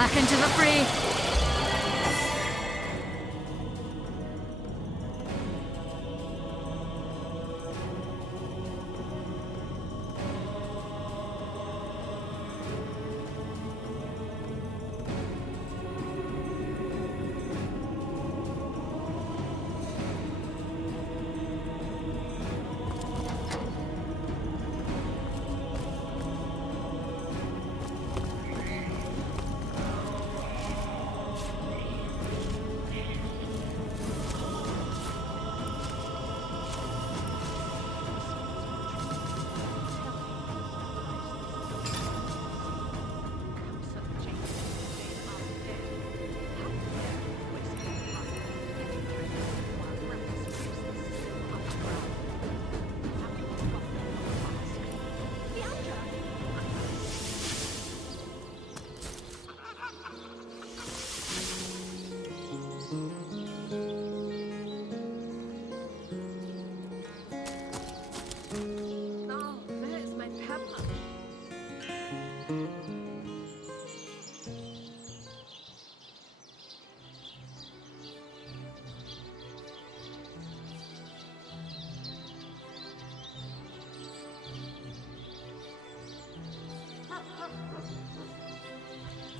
back into the fray.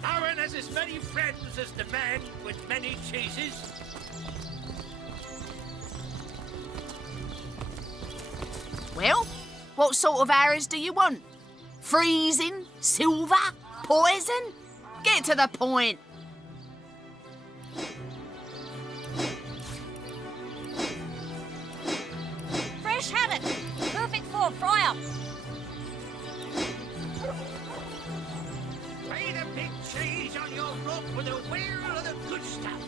Aaron has as many friends as the man with many cheeses. Well, what sort of arrows do you want? Freezing? Silver? Poison? Get to the point. Fresh haddock. Perfect for a fry-up. Lay the big cheese on your rock with a wheel of the good stuff.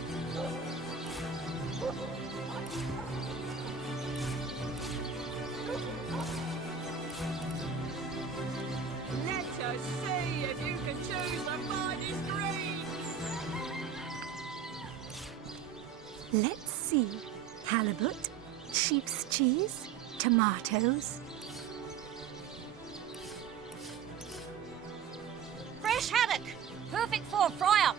Let us see if you can choose the finest green. Let's see. Halibut, sheep's cheese, tomatoes. Fresh haddock. Perfect for a fry-up.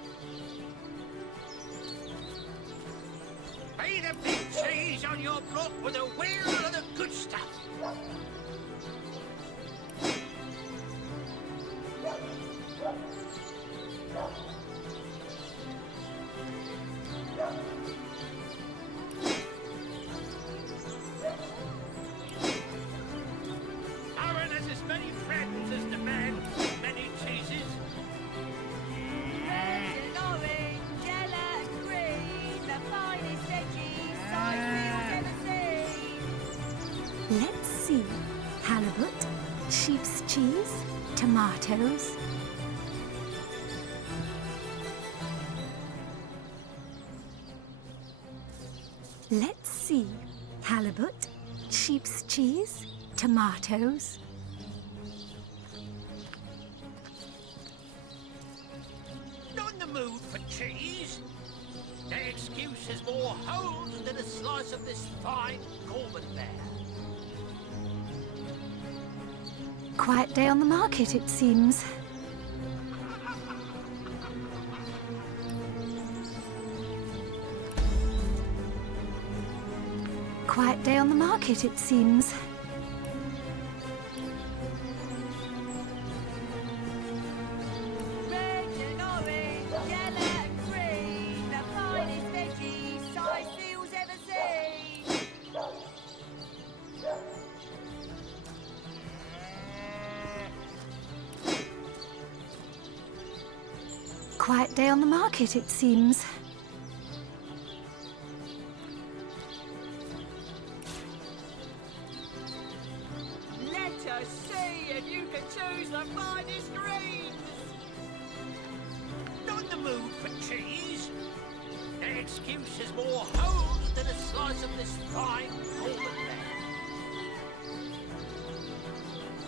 Lay the big cheese on your rock with a wheel of the good stuff. Aaron has as many friends as the man with many cheeses. Red and orange, yellow and green, the finest veggies size meals ever seen. Let's see. Halibut, sheep's cheese, tomatoes. Let's see. Halibut, sheep's cheese, tomatoes. Not in the mood for cheese. The excuse has more holes than a slice of this fine Gorman-bear. Quiet day on the market, it seems. Quiet day on the market, it seems. Red and orange, yellow and green, the finest veggies size meals ever seen. Quiet day on the market, it seems. Let us see if you can choose the finest greens. Not in the mood for cheese. The excuse has more holes than a slice of this fine Gorman-bear.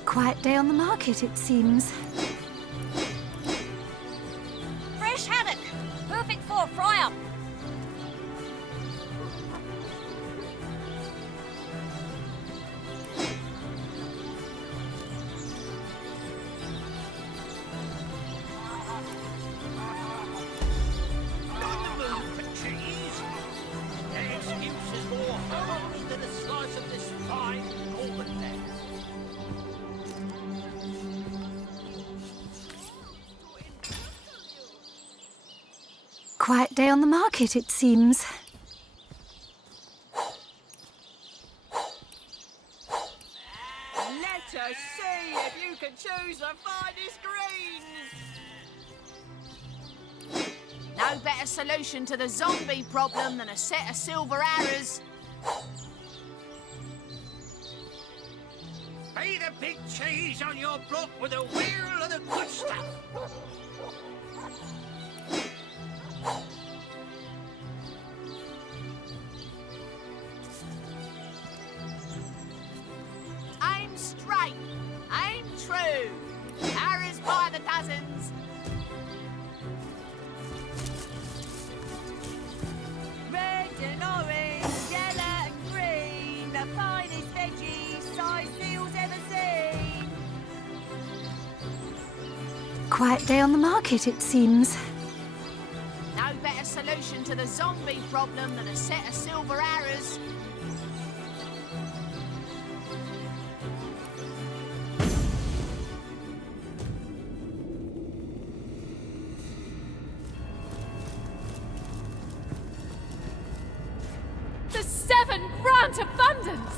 Quiet day on the market, it seems. Fresh haddock. Perfect for a fry-up. Quiet day on the market, it seems. Let us see if you can choose the finest greens. No better solution to the zombie problem than a set of silver arrows. Be the big cheese on your block with a wheel of the good stuff. Aim straight, aim true. Arrows by the dozens. Red and orange, yellow and green, the finest veggies size seals ever seen. Quiet day on the market, it seems. No better solution to the zombie problem than a set of silver arrows. The 7 grant abundance!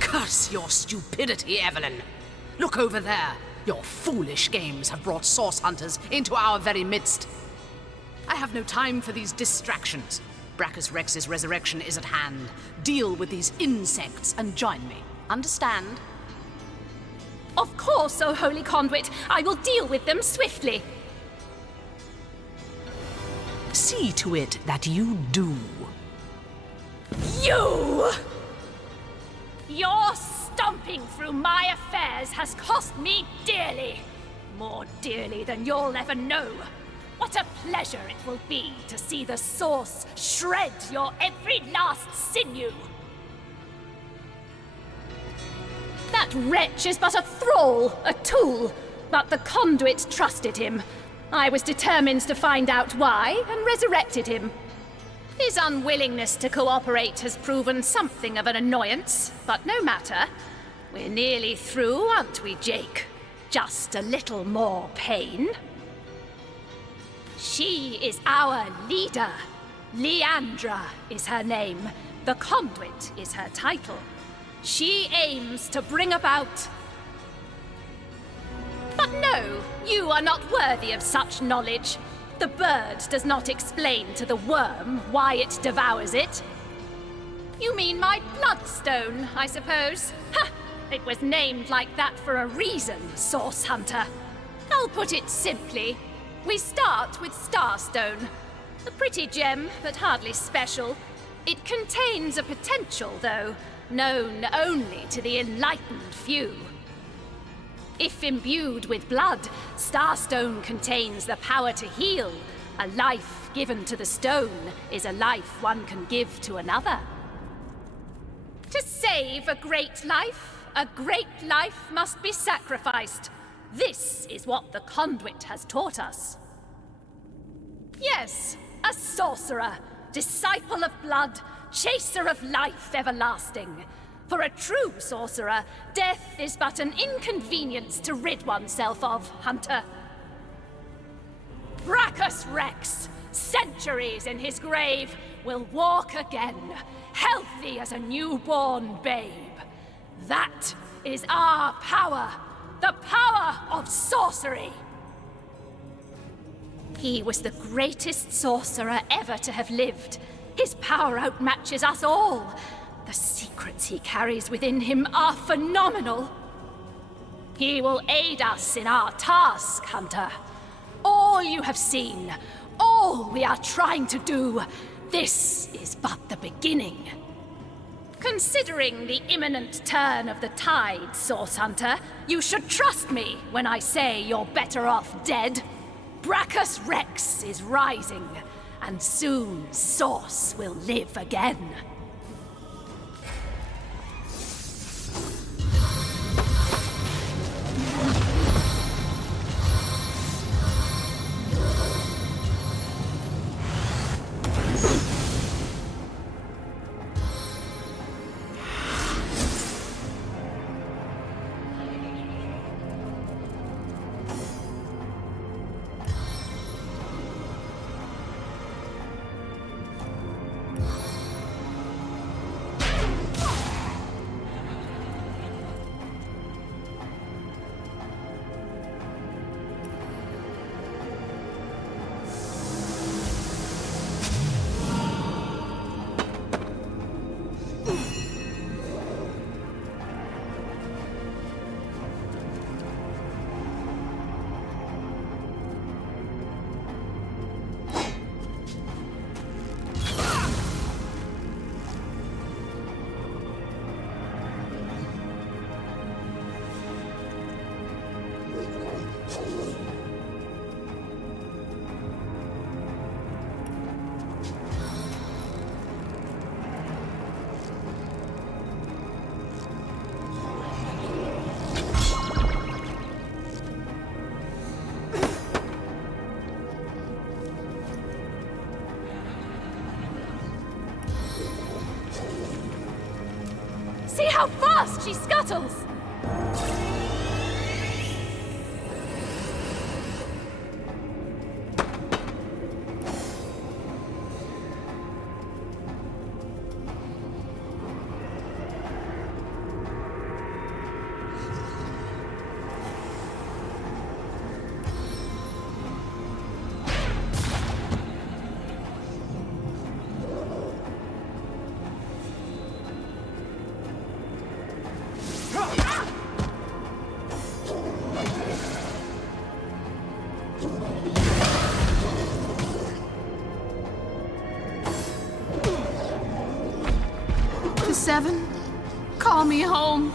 Curse your stupidity, Evelyn. Look over there. Your foolish games have brought source hunters into our very midst. I have no time for these distractions. Brachus Rex's resurrection is at hand. Deal with these insects and join me. Understand? Of course, O Holy Conduit, I will deal with them swiftly. See to it that you do. You! Your stomping through my affairs has cost me dearly. More dearly than you'll ever know. What a pleasure it will be to see the source shred your every last sinew. That wretch is but a thrall, a tool, but the conduit trusted him. I was determined to find out why and resurrected him. His unwillingness to cooperate has proven something of an annoyance, but no matter. We're nearly through, aren't we, Jake? Just a little more pain. She is our leader. Leandra is her name. The Conduit is her title. She aims to bring about... But no, you are not worthy of such knowledge. The bird does not explain to the worm why it devours it. You mean my bloodstone, I suppose? Ha! It was named like that for a reason, Source Hunter. I'll put it simply. We start with Starstone. A pretty gem, but hardly special. It contains a potential, though, known only to the enlightened few. If imbued with blood, Starstone contains the power to heal. A life given to the stone is a life one can give to another. To save a great life must be sacrificed. This is what the Conduit has taught us. Yes, a sorcerer, disciple of blood, chaser of life everlasting. For a true sorcerer, death is but an inconvenience to rid oneself of, Hunter. Brachus Rex, centuries in his grave, will walk again, healthy as a newborn babe. That is our power, the power of sorcery. He was the greatest sorcerer ever to have lived. His power outmatches us all. The secrets he carries within him are phenomenal. He will aid us in our task, Hunter. All you have seen, all we are trying to do, this is but the beginning. Considering the imminent turn of the tide, Source Hunter, you should trust me when I say you're better off dead. Brachus Rex is rising, and soon Source will live again. See how fast she scuttles! To 7. Call me home.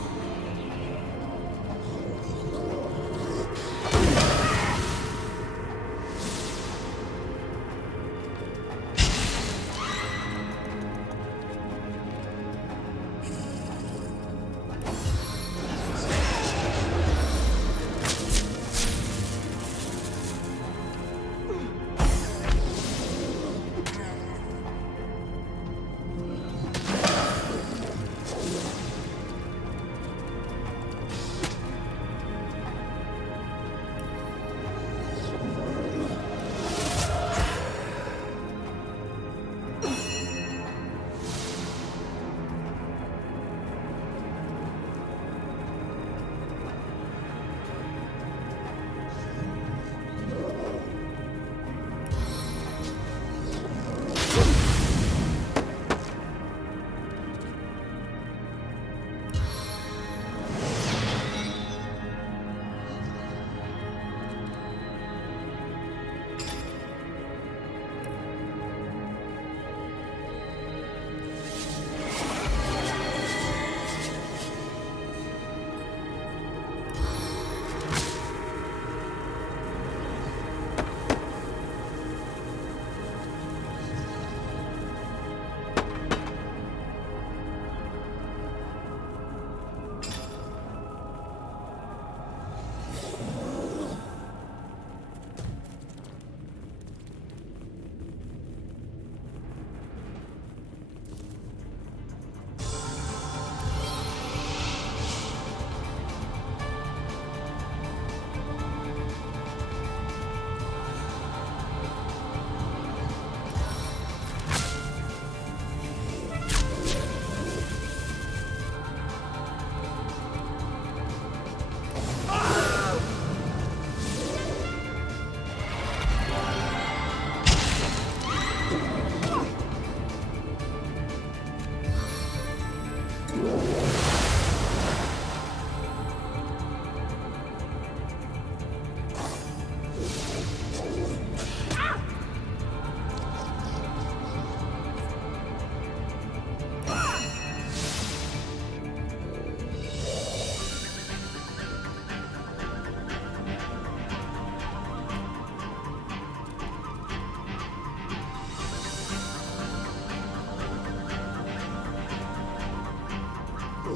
Meet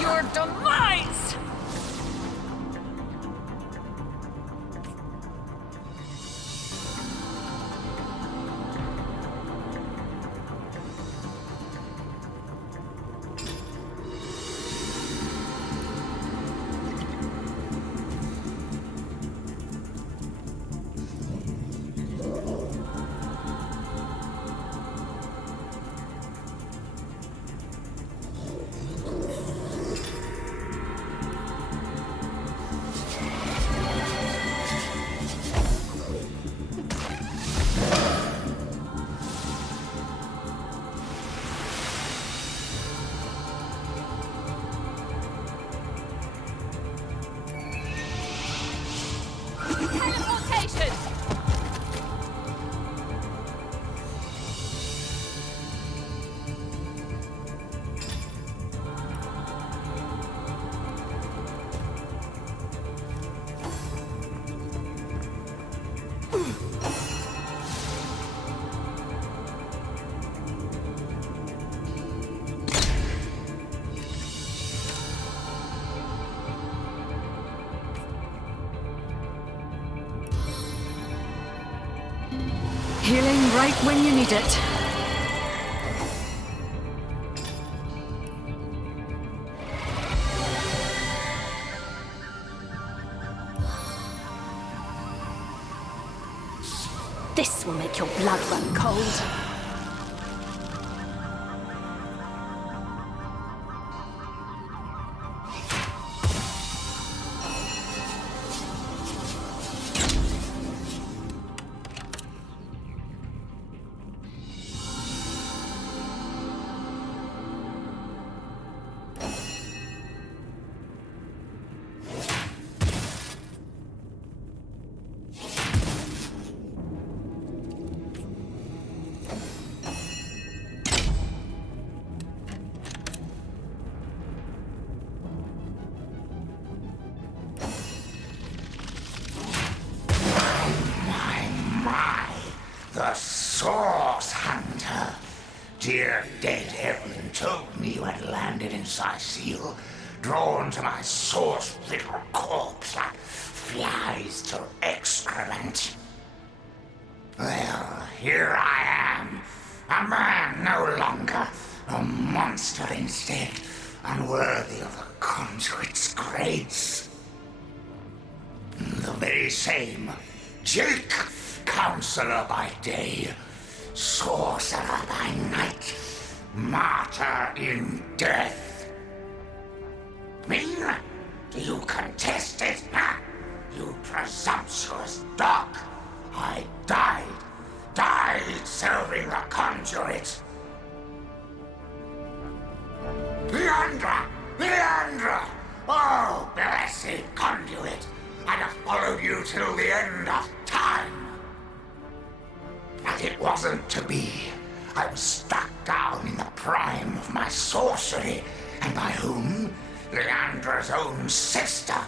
your demise! Teleportation! Healing right when you need it. This will make your blood run cold. The Source Hunter. Dear dead Evelyn told me you had landed in Sicile, drawn to my source-riddled corpse like flies to excrement. Well, here I am, a man no longer, a monster instead, unworthy of the conduit's grace. The very same Jake, counselor by day, sorcerer by night, martyr in death. Mean? Do you contest it, huh? You presumptuous dog! I died serving the conduit. Leandra! Oh, blessed conduit! I'd have followed you till the end of time. But it wasn't to be. I was struck down in the prime of my sorcery, and by whom? Leandra's own sister.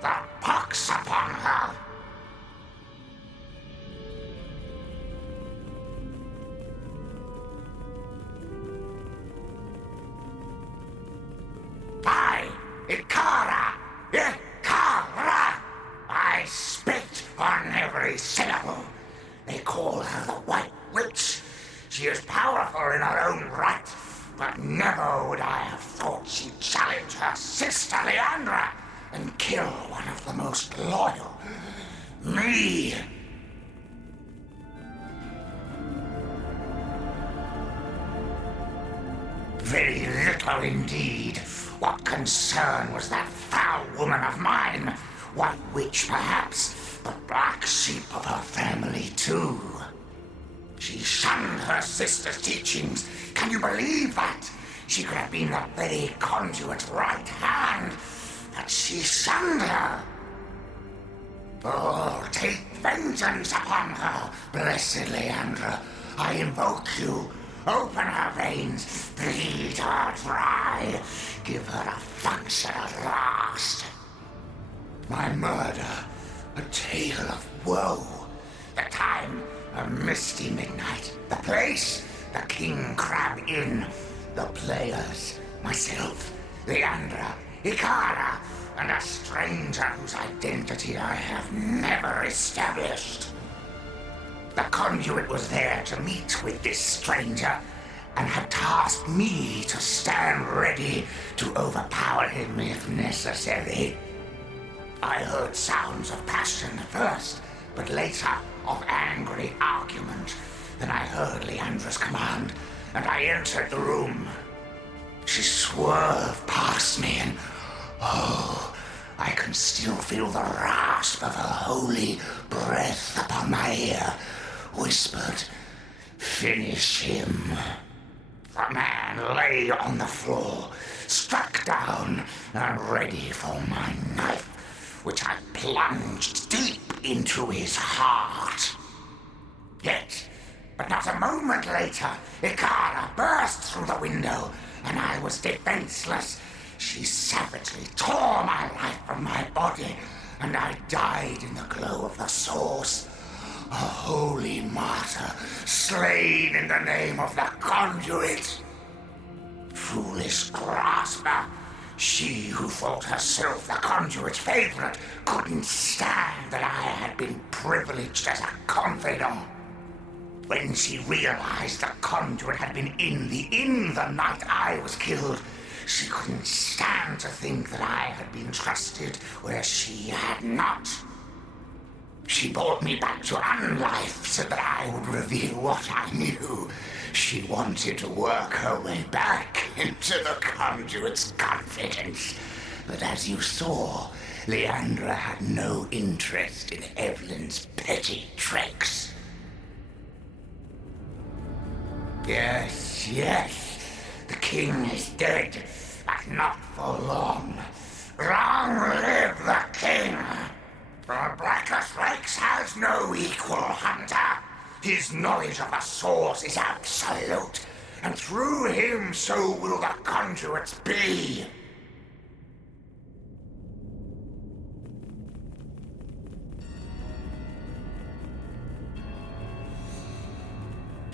The pox upon her. Ikara! I spit on every syllable. They call her the White Witch. She is powerful in her own right, but never would I have thought she'd challenge her sister Leandra and kill one of the most loyal. Me! Very little indeed. What concern was that foul woman of mine? White Witch, perhaps, but black sheep of her family, too. She shunned her sister's teachings. Can you believe that? She could have been the very conduit's right hand, but she shunned her. Oh, take vengeance upon her, blessed Leandra. I invoke you. Open her veins, bleed her dry, give her a function at last. My murder, a tale of woe. The time, a misty midnight. The place, the King Crab Inn. The players, myself, Leandra, Ikara, and a stranger whose identity I have never established. The conduit was there to meet with this stranger and had tasked me to stand ready to overpower him if necessary. I heard sounds of passion at first, but later of angry argument. Then I heard Leandra's command, and I entered the room. She swerved past me, and oh, I can still feel the rasp of her holy breath upon my ear, whispered, "Finish him." The man lay on the floor, struck down and ready for my knife, which I plunged deep into his heart. Yet, but not a moment later, Ikara burst through the window, and I was defenseless. She savagely tore my life from my body, and I died in the glow of the source. A holy martyr, slain in the name of the conduit. Foolish grasper, she who thought herself the conduit's favorite couldn't stand that I had been privileged as a confidant. When she realized the conduit had been in the inn the night I was killed, she couldn't stand to think that I had been trusted where she had not. She brought me back to unlife so that I would reveal what I knew. She wanted to work her way back into the conduit's confidence. But as you saw, Leandra had no interest in Evelyn's petty tricks. Yes, the king is dead, but not for long. Long live the king! The Blackest Lakes has no equal, Hunter. His knowledge of the source is absolute, and through him so will the conduits be.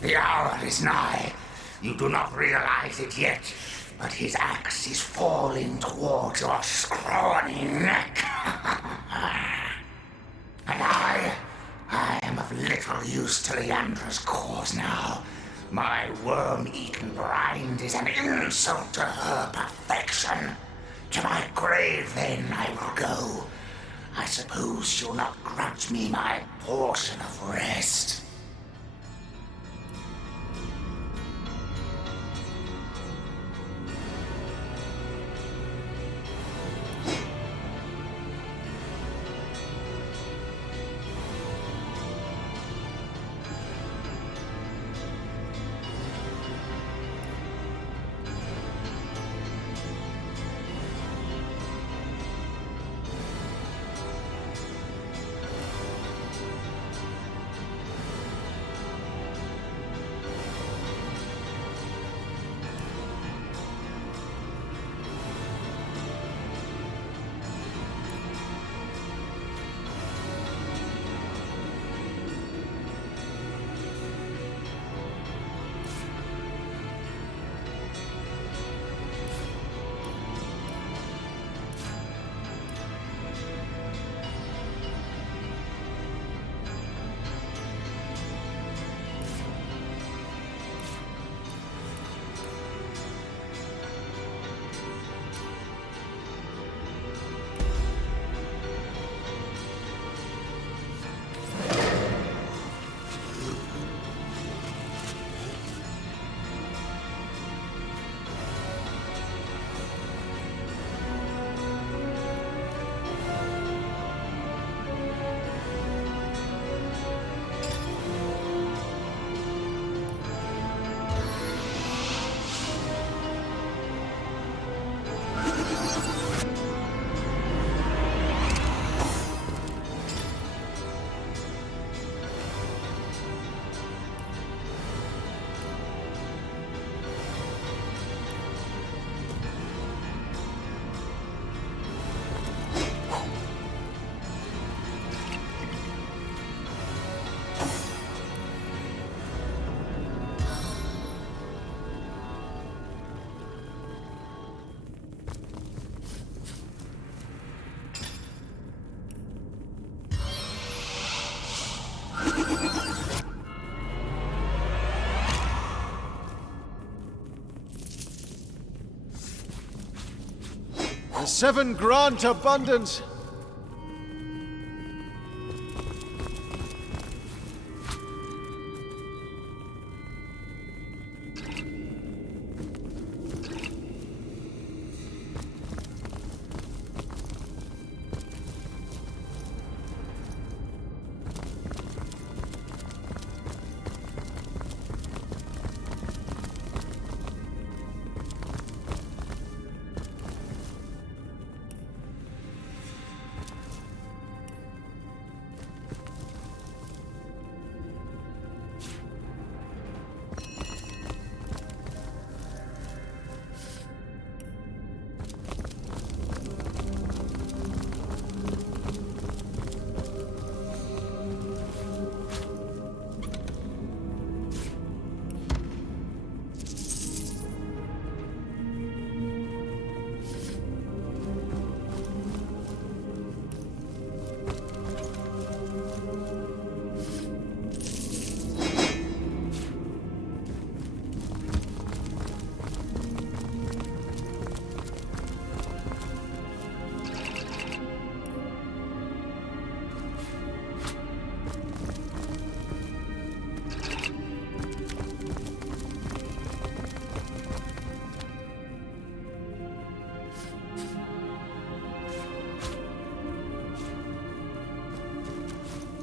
The hour is nigh. You do not realize it yet, but his axe is falling towards your scrawny neck. And I am of little use to Leandra's cause now. My worm-eaten rind is an insult to her perfection. To my grave, then, I will go. I suppose she'll not grudge me my portion of rest. The seven grant abundance.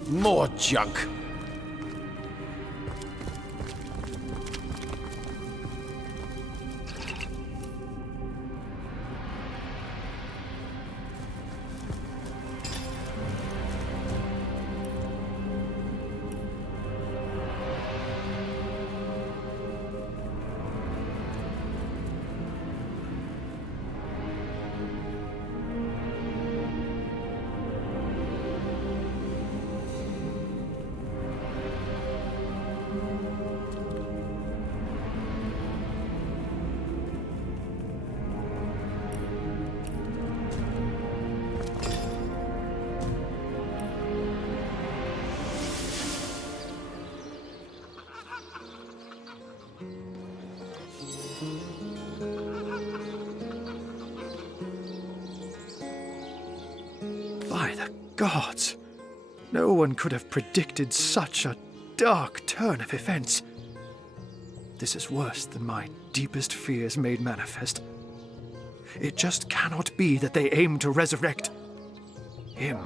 More junk. By the gods, no one could have predicted such a dark turn of events. This is worse than my deepest fears made manifest. It just cannot be that they aim to resurrect him.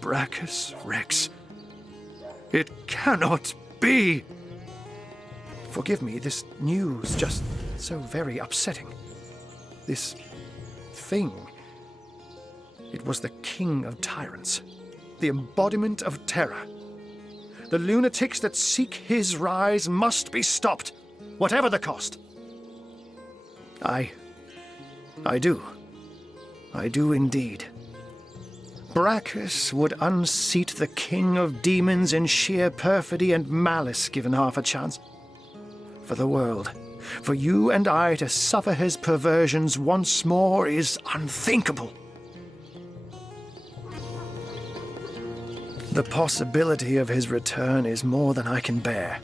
Brachus Rex. It cannot be! Forgive me, this news just so very upsetting. This thing. It was the king of tyrants, the embodiment of terror. The lunatics that seek his rise must be stopped, whatever the cost. I do. I do indeed. Brachus would unseat the king of demons in sheer perfidy and malice given half a chance. For the world, for you and I to suffer his perversions once more is unthinkable. The possibility of his return is more than I can bear.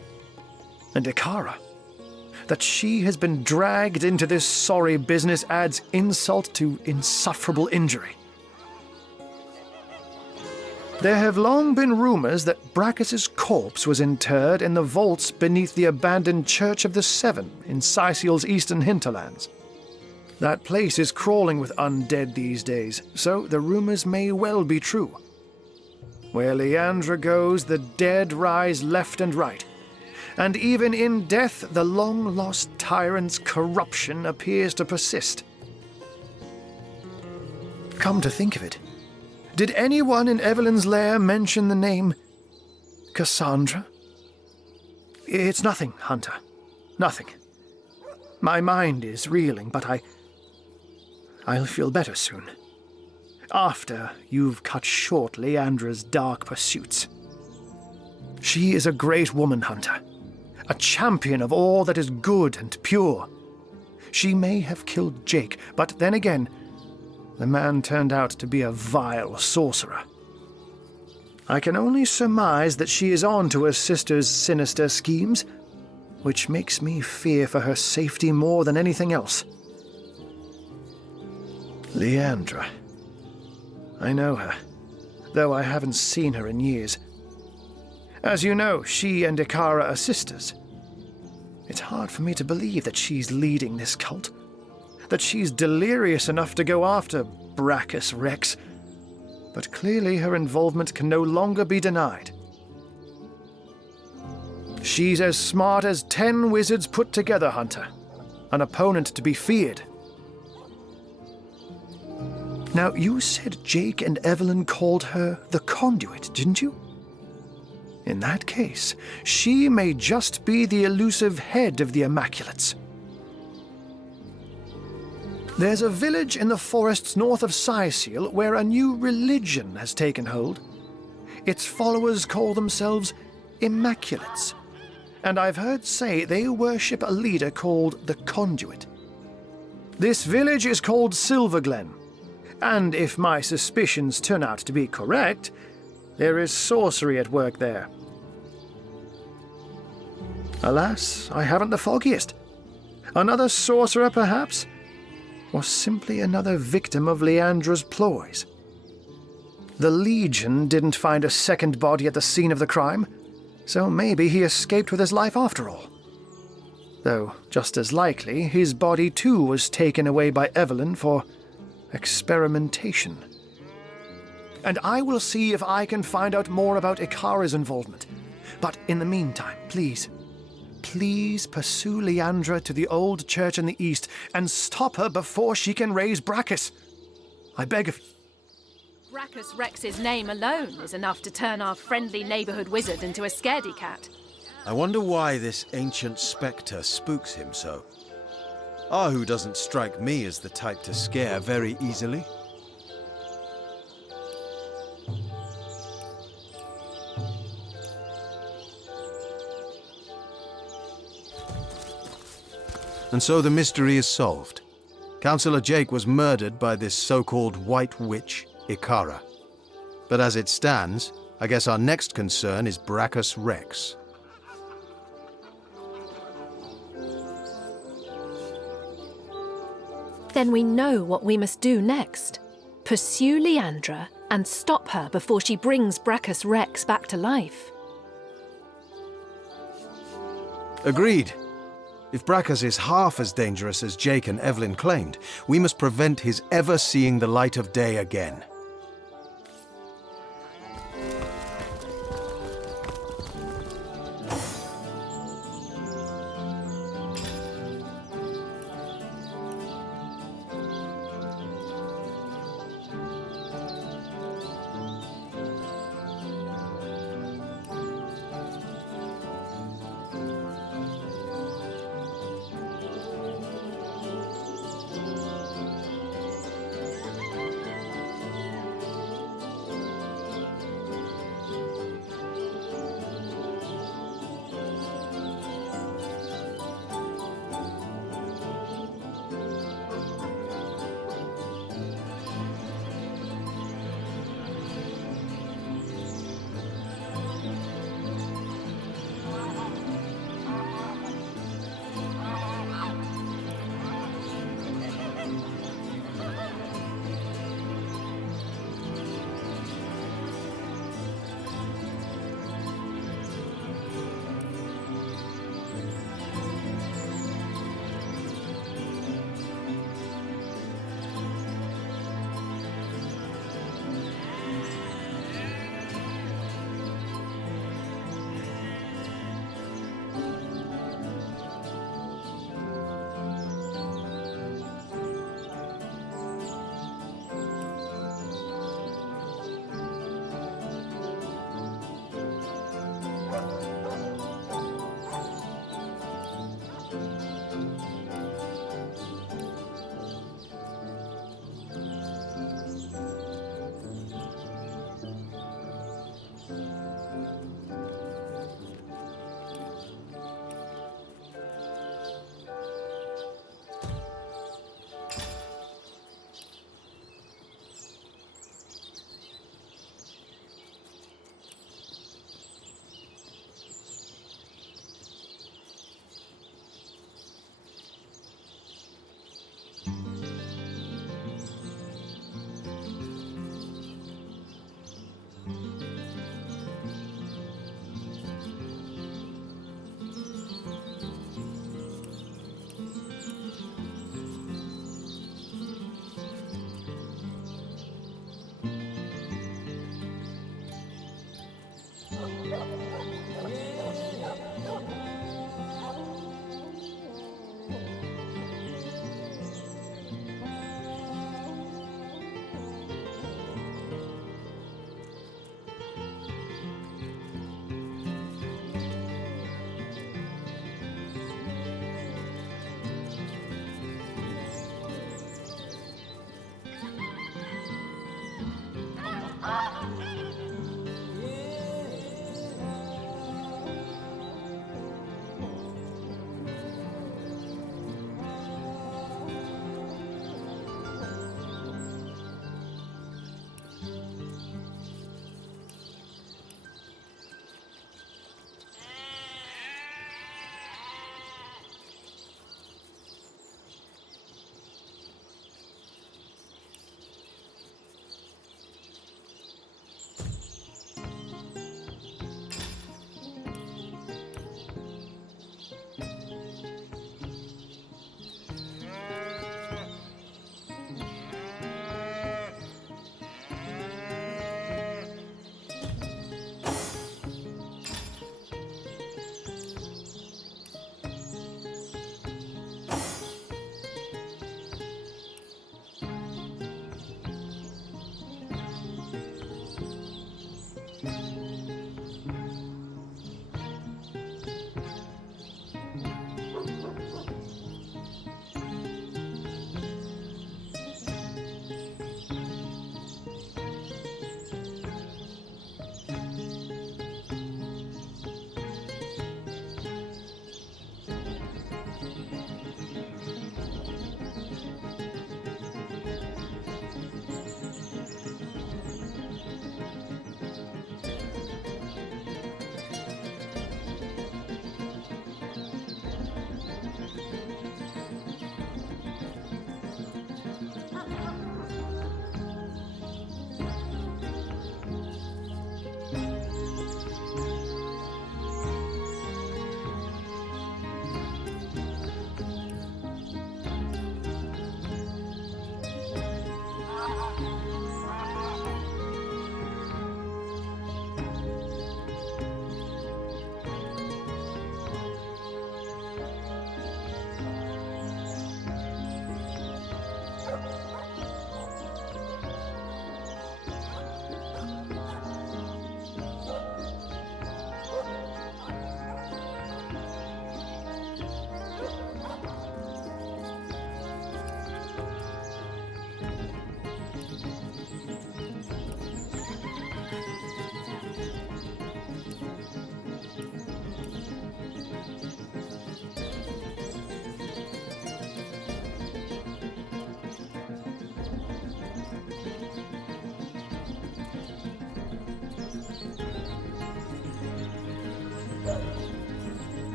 And Ikara, that she has been dragged into this sorry business adds insult to insufferable injury. There have long been rumors that Brachus's corpse was interred in the vaults beneath the abandoned Church of the Seven in Sicil's eastern hinterlands. That place is crawling with undead these days, so the rumors may well be true. Where Leandra goes, the dead rise left and right. And even in death, the long-lost tyrant's corruption appears to persist. Come to think of it, did anyone in Evelyn's lair mention the name Cassandra? It's nothing, Hunter. Nothing. My mind is reeling, but I'll feel better soon. After you've cut short Leandra's dark pursuits. She is a great woman, Hunter. A champion of all that is good and pure. She may have killed Jake, but then again, the man turned out to be a vile sorcerer. I can only surmise that she is on to her sister's sinister schemes, which makes me fear for her safety more than anything else. Leandra. I know her, though I haven't seen her in years. As you know, she and Ikara are sisters. It's hard for me to believe that she's leading this cult, that she's delirious enough to go after Brachus Rex, but clearly her involvement can no longer be denied. She's as smart as 10 wizards put together, Hunter. An opponent to be feared. Now, you said Jake and Evelyn called her the Conduit, didn't you? In that case, she may just be the elusive head of the Immaculates. There's a village in the forests north of Sicil where a new religion has taken hold. Its followers call themselves Immaculates, and I've heard say they worship a leader called the Conduit. This village is called Silverglen, and if my suspicions turn out to be correct, there is sorcery at work there. Alas, I haven't the foggiest. Another sorcerer, perhaps? Or simply another victim of Leandra's ploys? The Legion didn't find a second body at the scene of the crime, so maybe he escaped with his life after all. Though, just as likely, his body too was taken away by Evelyn for experimentation. And I will see if I can find out more about Ikara's involvement. But in the meantime, please pursue Leandra to the old church in the east and stop her before she can raise Brachus. I beg of you. Brachus Rex's name alone is enough to turn our friendly neighborhood wizard into a scaredy cat. I wonder why this ancient spectre spooks him so. Ahu doesn't strike me as the type to scare very easily. And so the mystery is solved. Councillor Jake was murdered by this so-called White Witch, Ikara. But as it stands, I guess our next concern is Brachus Rex. Then we know what we must do next. Pursue Leandra and stop her before she brings Brachus Rex back to life. Agreed. If Brachus is half as dangerous as Jake and Evelyn claimed, we must prevent his ever seeing the light of day again.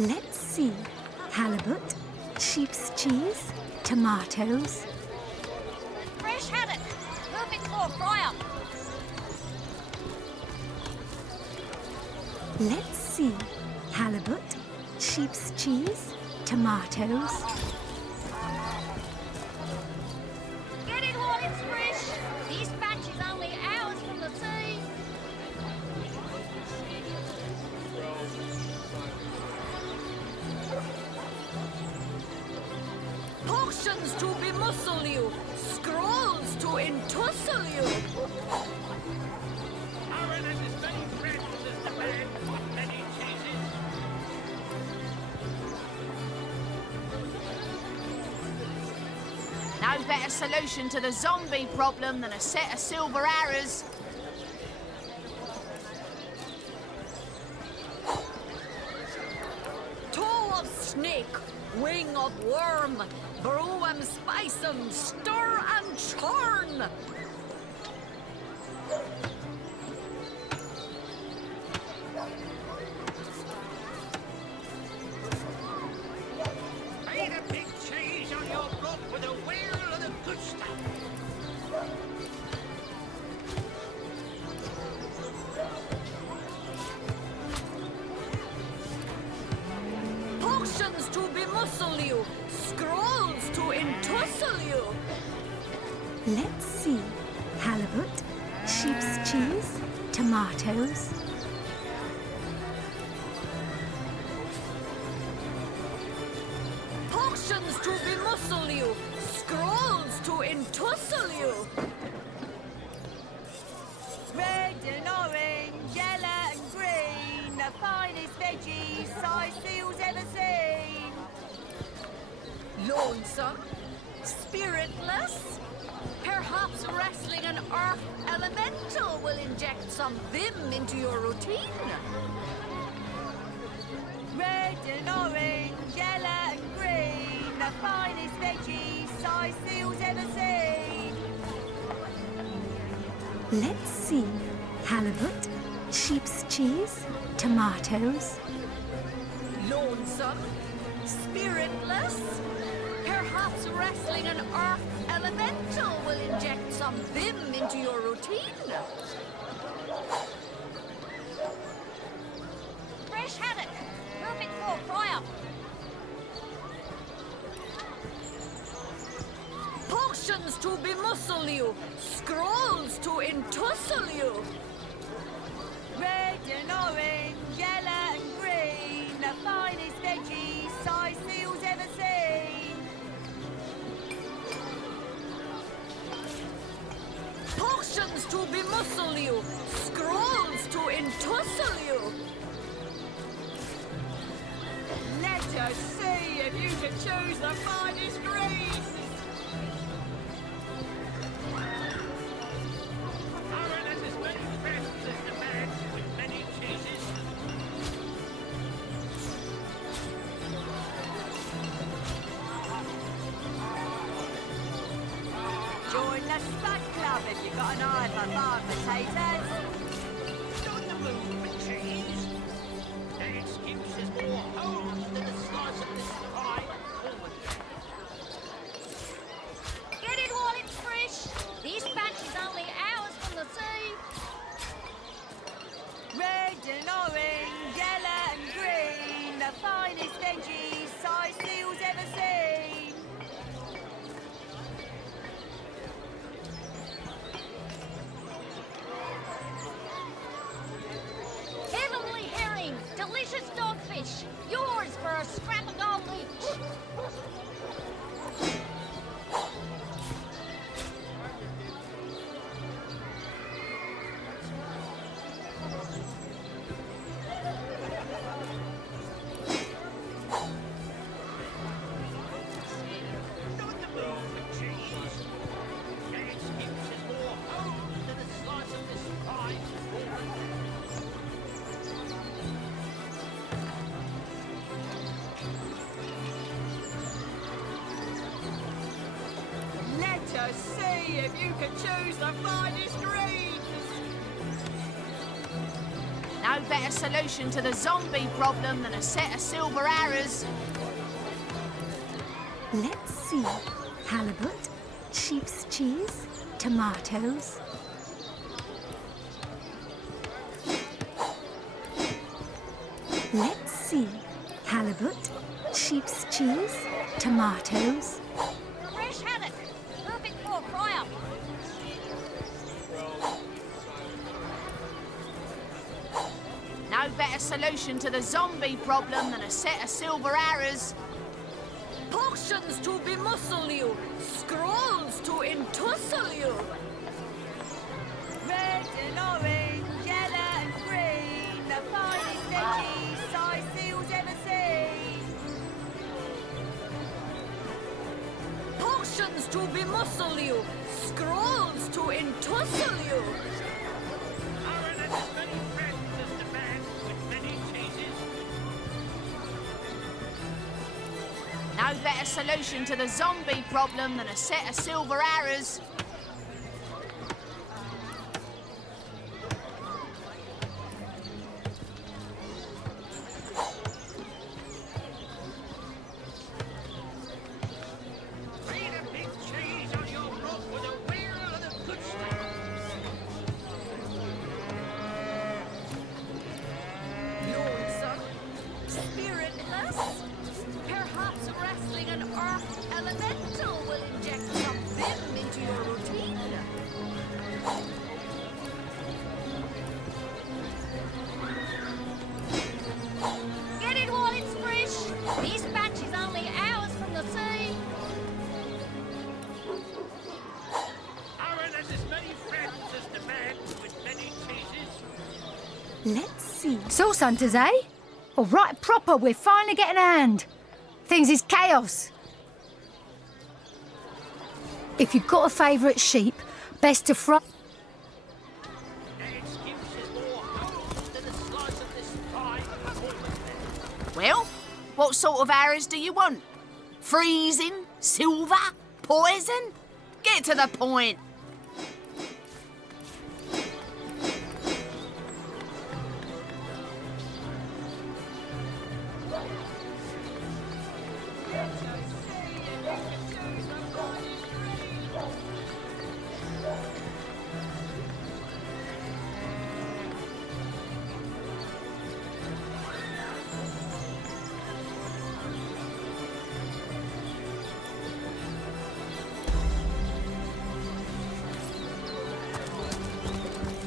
Let's see. Halibut, sheep's cheese, tomatoes. Fresh haddock. Perfect for a fry-up. Let's see. Halibut, sheep's cheese, tomatoes. Get it while it's fresh. This batch is only hours from the sea. Potions to bemuscle you, scrolls to entussle you. No better solution to the zombie problem than a set of silver arrows. Toe of snake, wing of worm, brew 'em, spice 'em, stir and churn. Eat a big cheese on your block with a wheel of the good stuff. Potions to bemuscle you, scrolls to entussle you. Let's see. Halibut, sheep's cheese, tomatoes. Potions to bemuscle you, scrolls to entussle you. Red and orange, yellow and green, the finest veggies size seals ever seen. Lonesome, spiritless, perhaps wrestling an earth elemental will inject some vim into your routine. Red and orange, yellow and green, the finest veggies size seals ever seen. Let's see. Halibut, sheep's cheese, tomatoes. Lonesome, spiritless, perhaps wrestling an earth elemental will inject some vim into your routine. Fresh haddock. Perfect for a fry-up. Potions to bemuscle you, scrolls to entussle you. Red and orange, yellow and green, the finest veggies size seals ever seen. Potions to bemuscle you, scrolls to entussle you. Let us see if you can choose the finest greens. Join the Spud Club if you've got an eye for farm potatoes. On the move with cheese. An excuse is more holes than a slice of this pie. Get it while it's fresh. This batch is only hours from the sea. Red and orange, yellow and green, the finest veggies size seals ever seen. Heavenly herring. Delicious dogfish. Yours for a scrap of gold each. On the move with cheese. An excuse is more holes than a slice of this pie. Let us see if you can choose the finest greens. No No better solution to the zombie problem than a set of silver arrows. Let's see. Halibut, sheep's cheese, tomatoes. Let's see. Halibut, sheep's cheese, tomatoes. Fresh haddock. Perfect for a fry-up. No better solution to the zombie problem than a set of silver arrows. Potions to bemuscle you, scrolls to entussle you. Red and orange, yellow and green, the finest veggies size seals ever seen. Potions to bemuscle you, scrolls to entussle you. No better solution to the zombie problem than a set of silver arrows. Perhaps wrestling an earth elemental will inject some vim into your routine. Get it while it's fresh. This batch is only hours from the sea. Aaron has as many friends as the man with many cheeses. Let's see. Source hunters, eh? All right, proper, we're finally getting a hand. Things is chaos. If you've got a favourite sheep, best to fry. Well, what sort of arrows do you want? Freezing? Silver? Poison? Get to the point.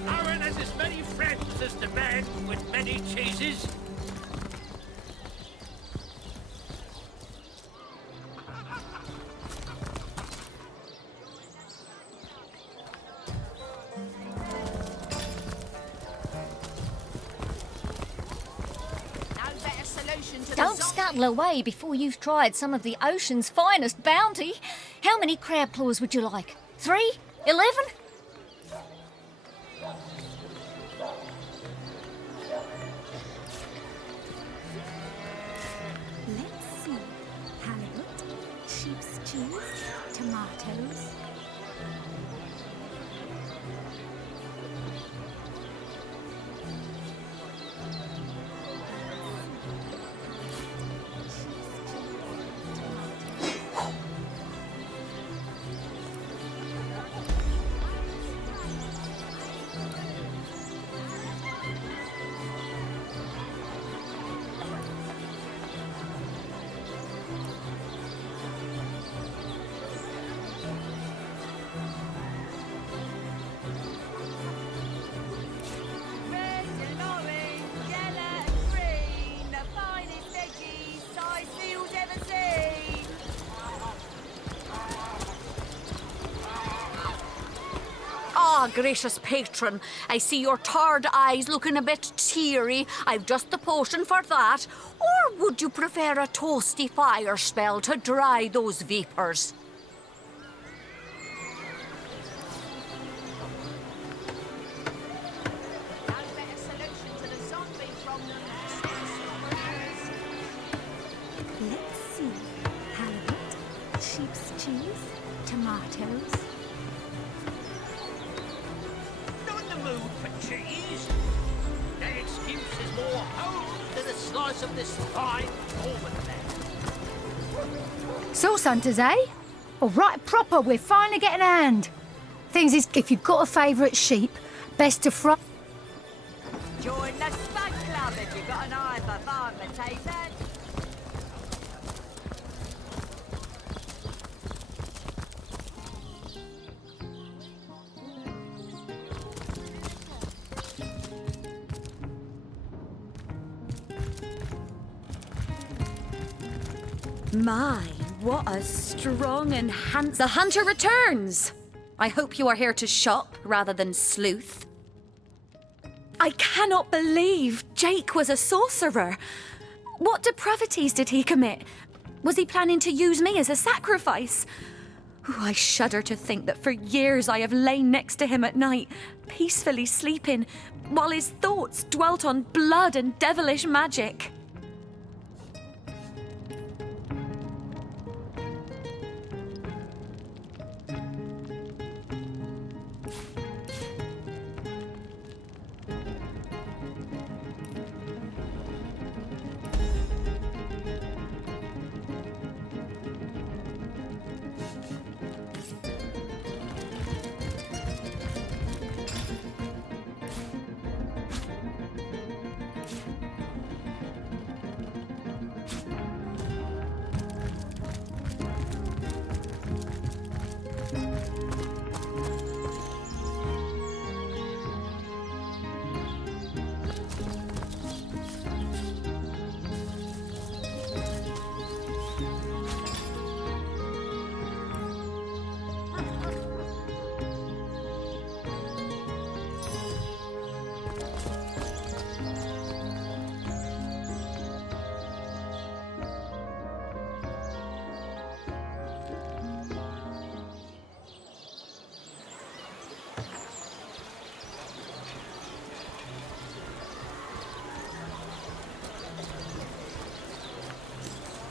Aaron has as many friends as the man with many cheeses. Don't scuttle away before you've tried some of the ocean's finest bounty. How many crab claws would you like? 3? 11? Let's see. Halibut, sheep's cheese, tomatoes. Red and orange, yellow and green, the finest veggies size seals ever seen. Ah, gracious patron, I see your tired eyes looking a bit teary. I've just the potion for that. Or would you prefer a toasty fire spell to dry those vapours? Let's see. Halibut, sheep's cheese, tomatoes. Not in the mood for cheese. That excuse slice of this fine woman there. Source hunters, eh? All right, proper, we're finally getting a hand. Things is, if you've got a favourite sheep, best to fry... Join the Spud Club if you've got an eye for farm potatoes. My, what a strong and handsome... The hunter returns! I hope you are here to shop rather than sleuth. I cannot believe Jake was a sorcerer. What depravities did he commit? Was he planning to use me as a sacrifice? Ooh, I shudder to think that for years I have lain next to him at night, peacefully sleeping, while his thoughts dwelt on blood and devilish magic.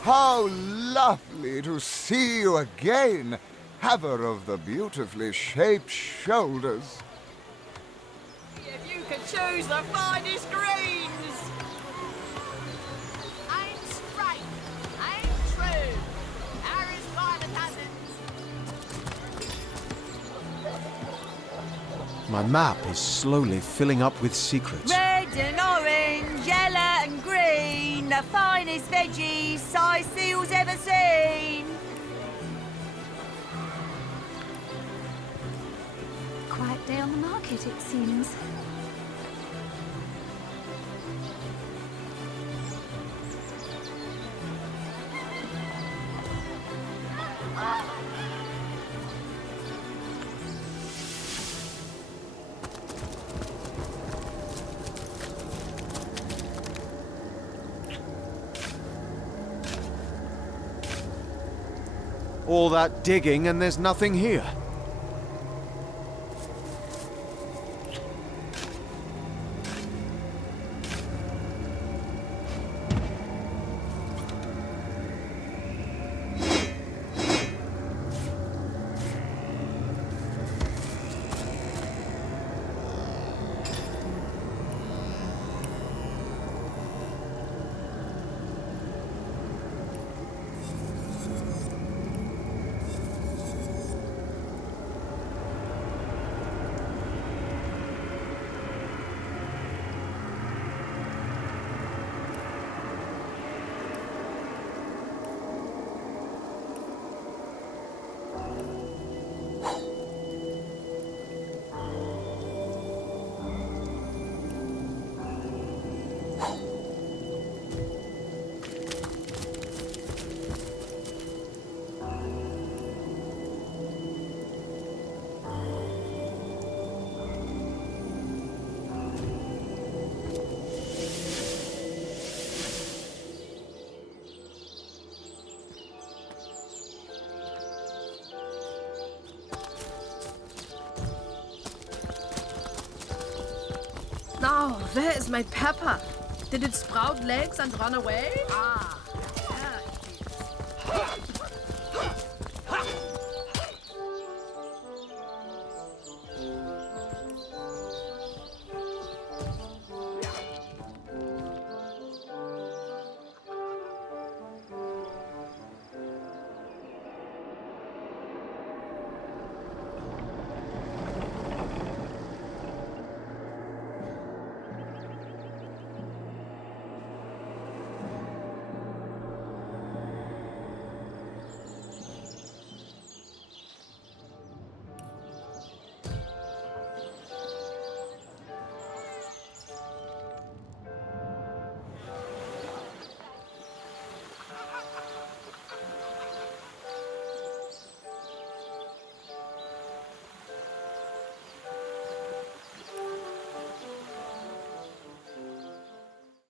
How lovely to see you again, haver of the beautifully shaped shoulders. If you could choose the finest greens. I'm straight, I'm true. Harry's private cousins. My map is slowly filling up with secrets. Red and orange, yellow and green, the finest veggies size seals ever seen. Quiet day on the market, it seems. All that digging and there's nothing here. Oh, where is my pepper? Did it sprout legs and run away? Ah, there it is.